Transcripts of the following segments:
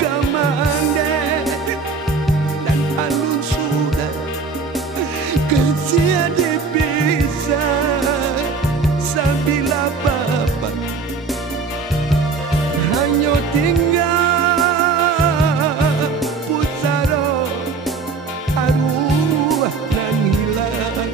kamande dan alun sudah kesia dipisah sabila bapak hanya tinggal putsaro arwah nan hilang.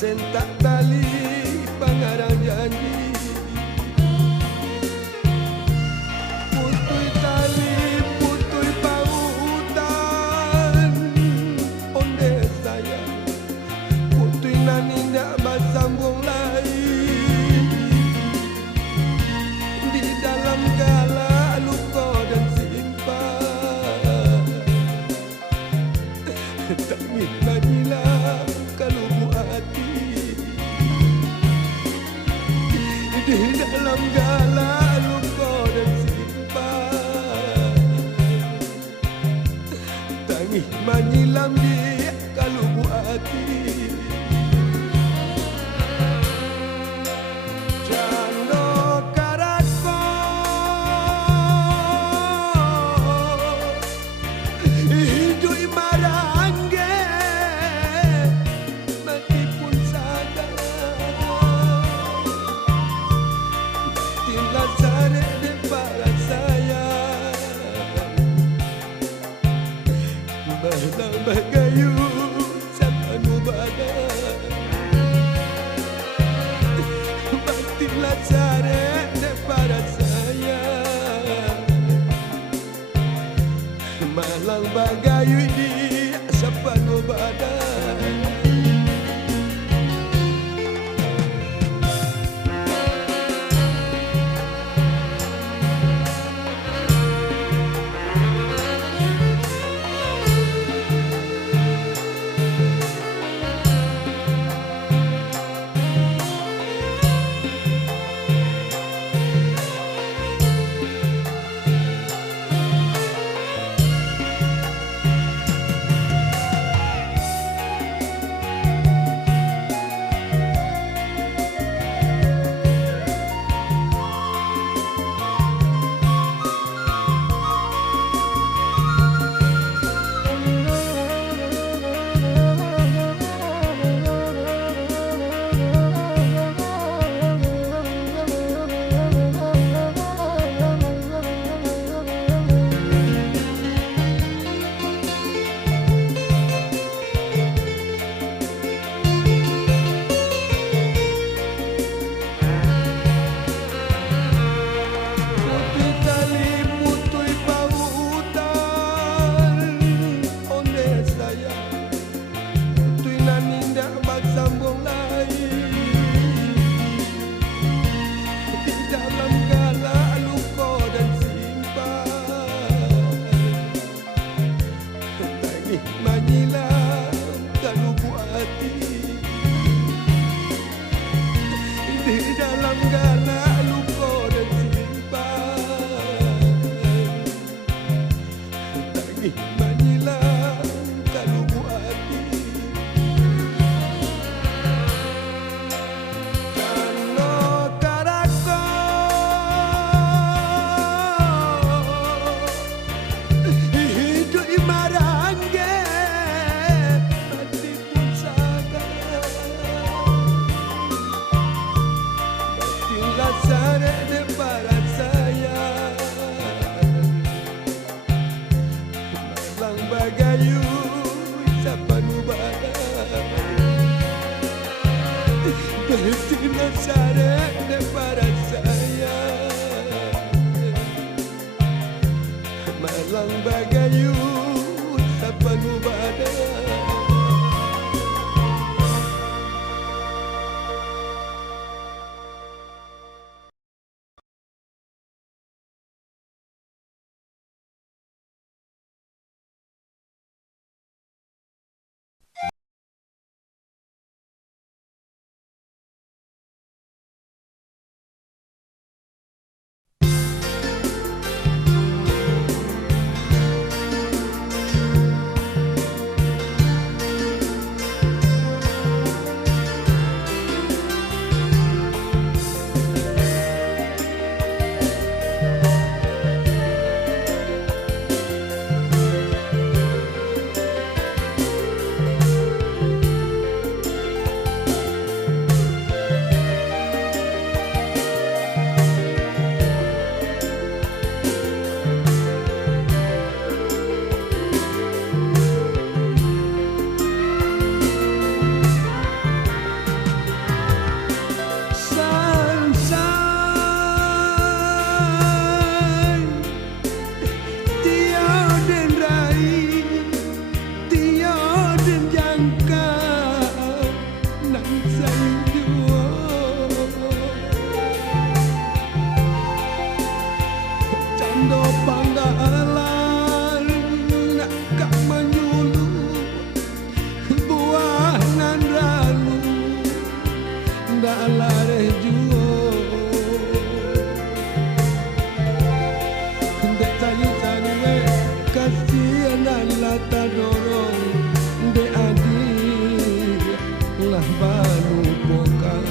sentak tali pangarang janji putui tali putui pautan onde saya putui naninda basambung lain di dalam gala luka dan simpan tangis bagilah kalau hati di dalam gala luka dan simpan tangis menyilam di kalbu hati jano karako hidup marangge mati pun sadar tila sare de para saya balang bagayu sapanu badan batila sare de para saya malang bagayu di sapanu badan do panggalan nak kak menyulu buah nan lalu ndak lare juo ndak tayu tanwe kasihan lata dorong de adi lah balu pokal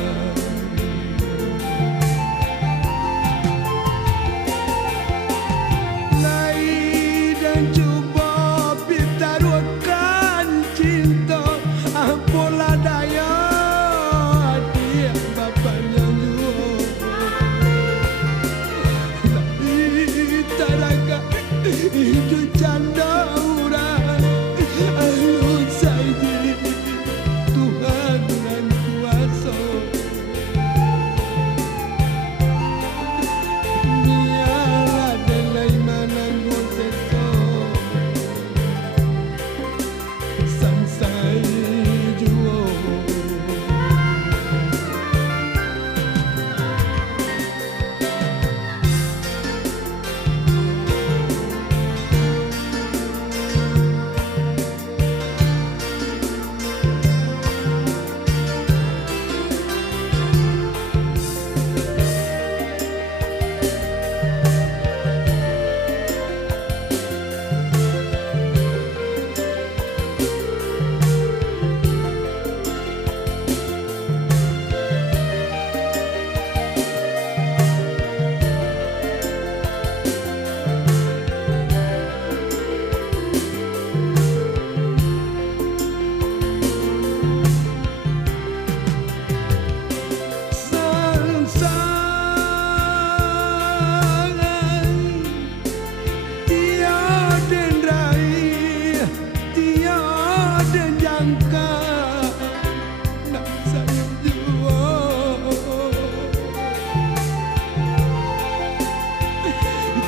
hidup canda urang alun saidi Tuhan nan kuasa biarlah delai mananggo seso sansai juo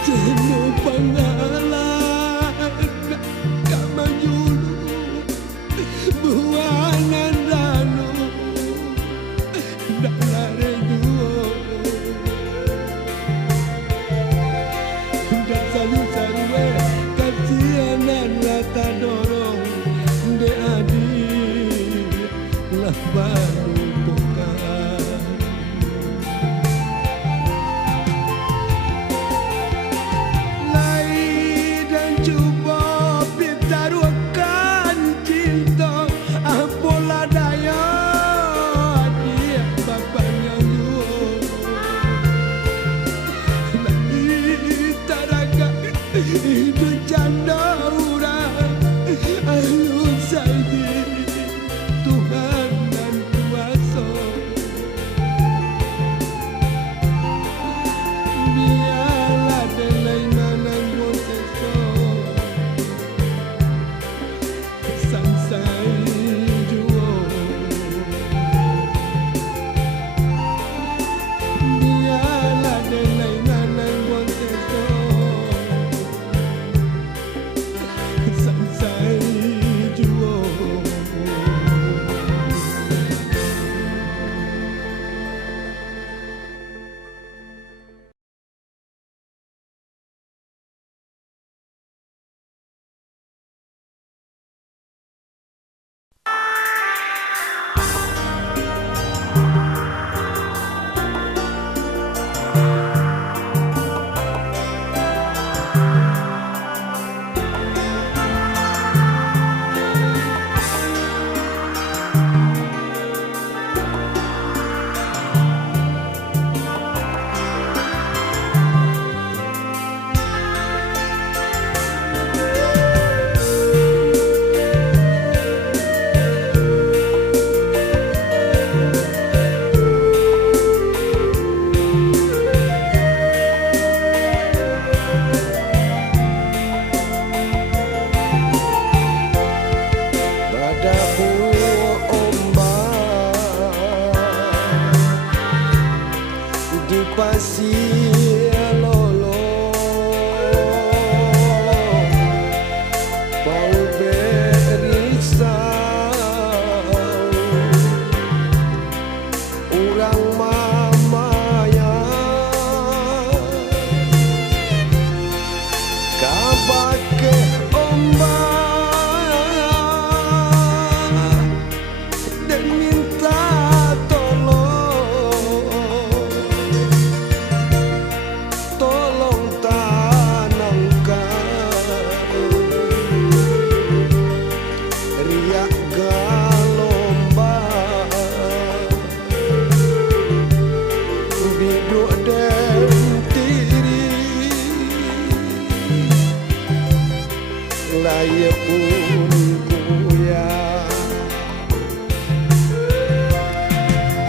jenuh panggalan kak menyulu buanan lalu ndak lare duo ndak salu-salu kasihanan lata dorong de adi lah baru pokal hidup canda urang alun saidi Tuhan nan kuasa biarlah delai mananggo seso sansai juo biarlah delai mananggo seso sansai dia pun kuya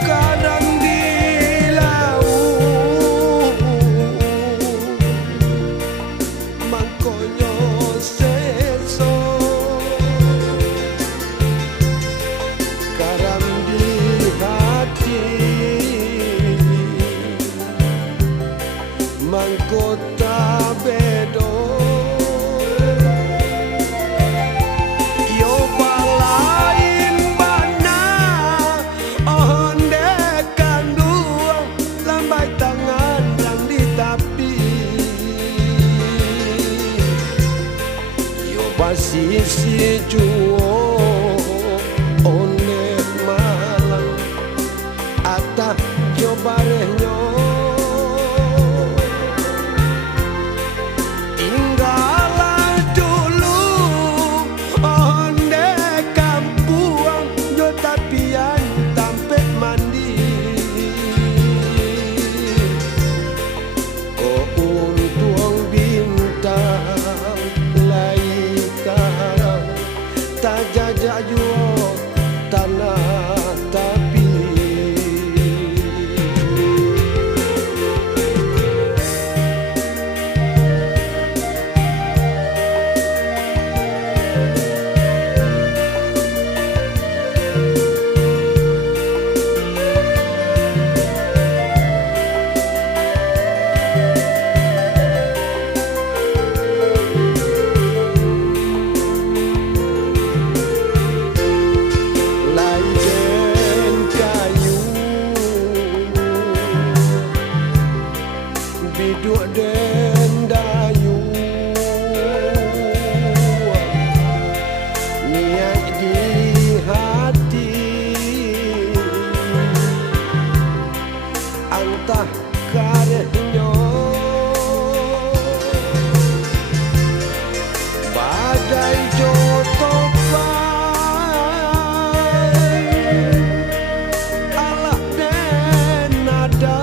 kadang di laut mangkonyo seso kadang di hati mangkota bedo yo balain bana onde kanduang lambai tangan yang di tapi yo basisi juo onde malang atap yo barehnya jajak juo tanah tapi biduk den dayu niat di hati antah karenyo badai jotopan alah den nada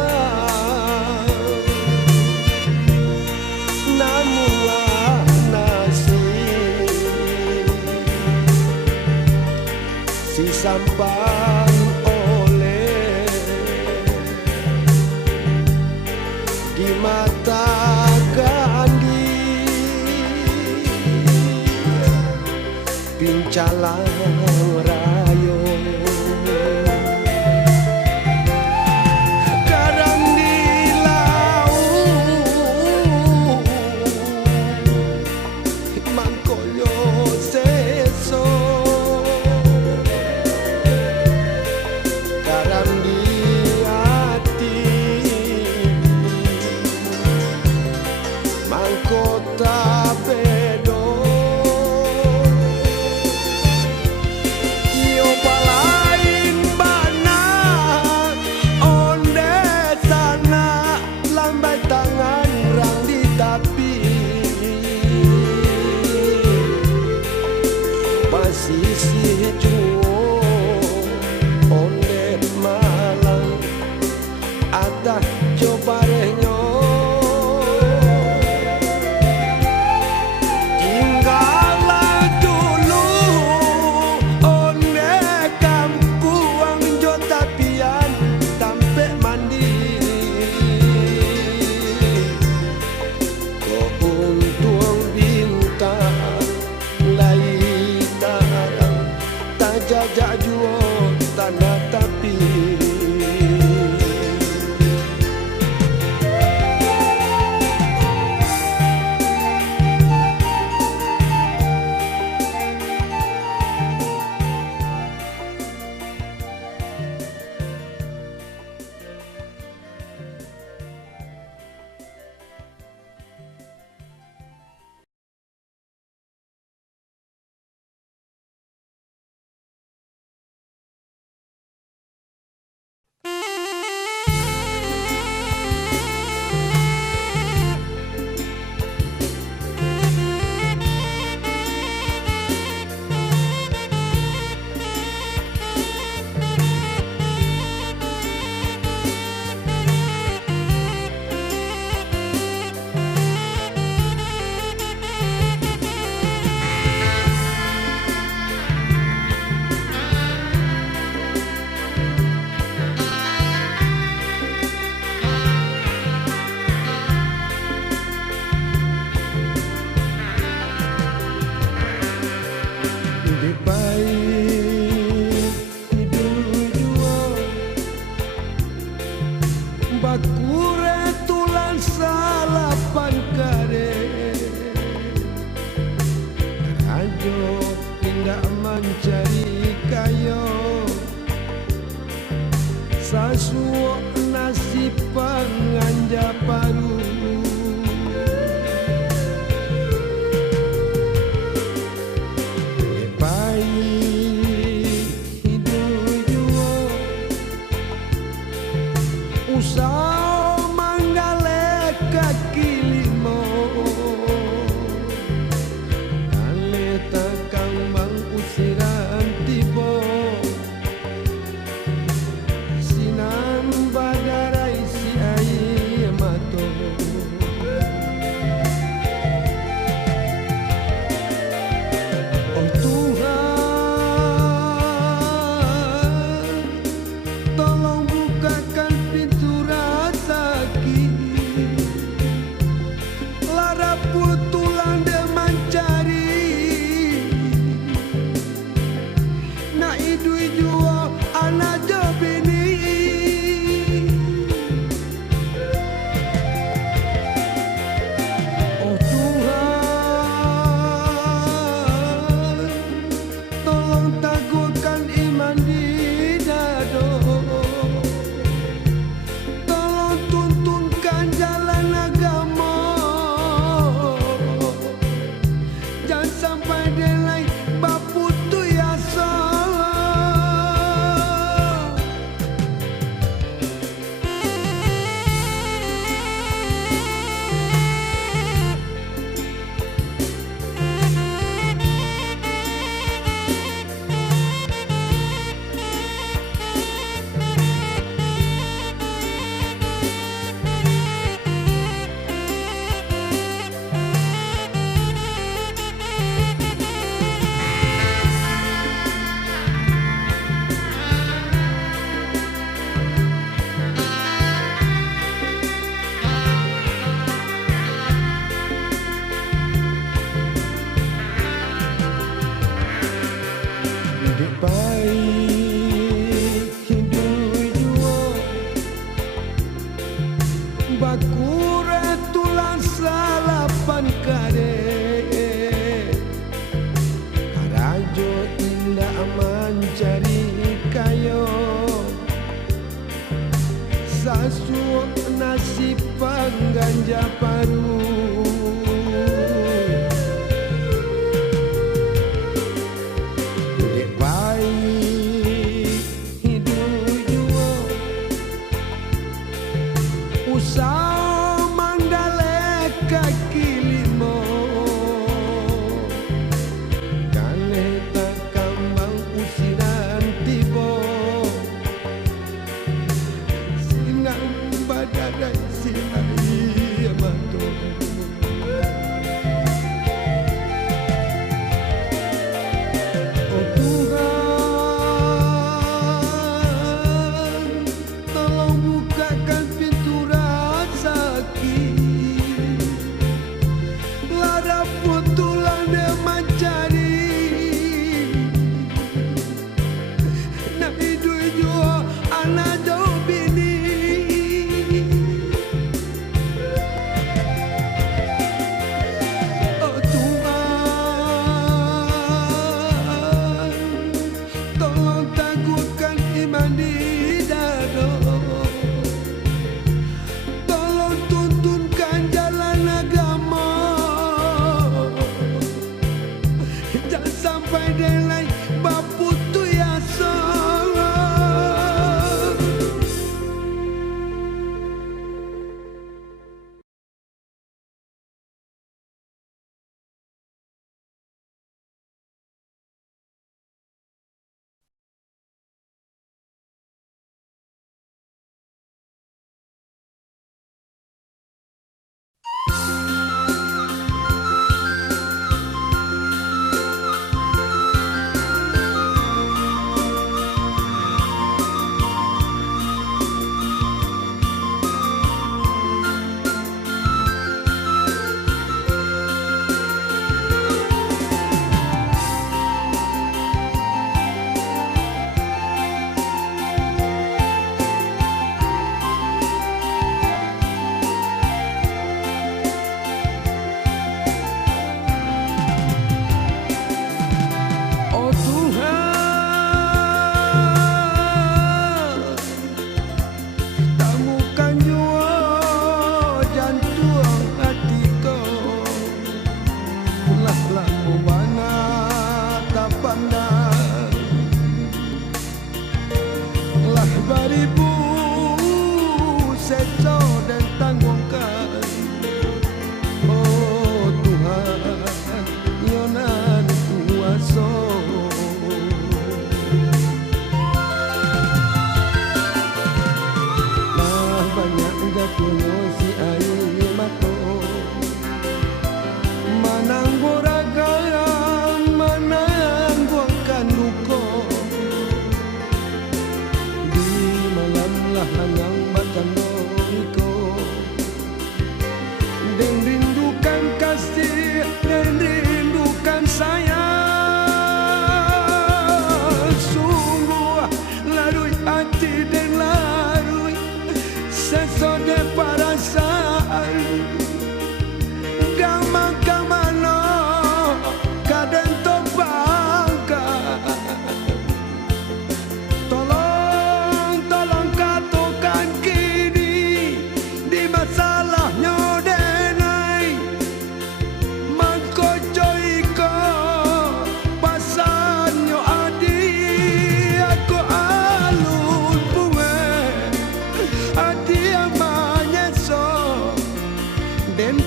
si sampan oleh di mata gandhi pincalang rayo kadang di laut mangkoyo seso kota bedo yo palain bana onde sana lambai tangan rang di tapi pasisi juo onde malang ada cobarenya kaki limo kale takang mang usiran tiba sinan badarai si ai mato oh Tuhan tolong bukakan pintu rezeki lara putulan de mencari na idui jua anak jabini oh Tuhan tolong teguhkan iman di dado tolong tuntunkan jalan agama jangan sampai delai baputu ya salah Dek baik hidup jua bakure tulang salapan kare karajo indah mencari kayo sasu nasib pengganja paru Dek baik hidup jua usah mandale kaki limo kale takang mang usiran tiba sinan badadai si ai mato oh Tuhan tolong bukakan pintu rezeki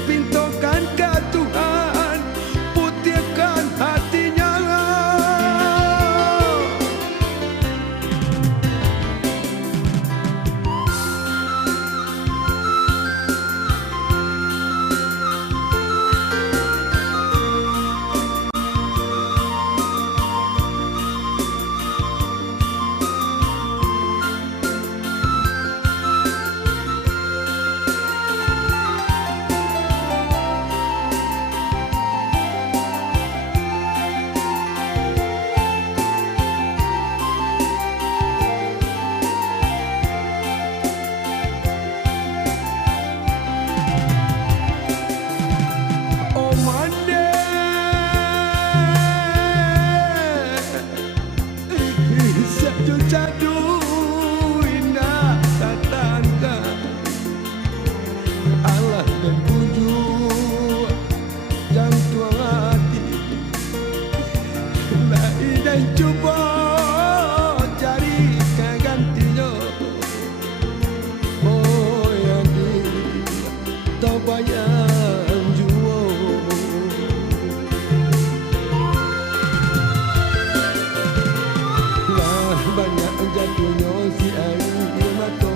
pintokan ke Tuhan, putihkan hatinya. Jadu indah tatangga Allah dan bujuk yang tua hati lai dan cuba cari kegantinya. Oh yang di tak bayang jua lah banyak jatuhnya si air mata.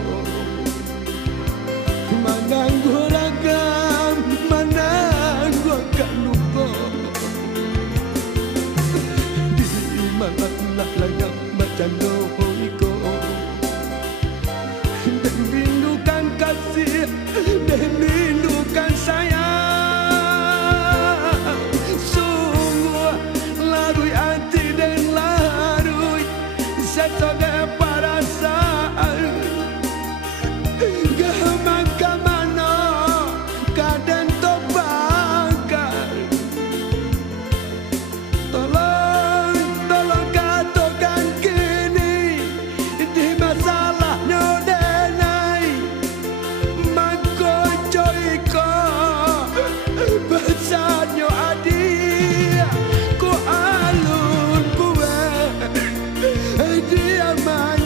Mana gua lagam, mana gua gak lupa. Di mana nak lagam macam iko. Dan rindukan kasih, dan rindukan sayang. Sungguh larui hati dan larui sesuatu perasaan. Gemak ke mana kadang terbakar. Tolong katakan kini di masalahnya denai. Mako coiko besarnya adik ku alun kue dia man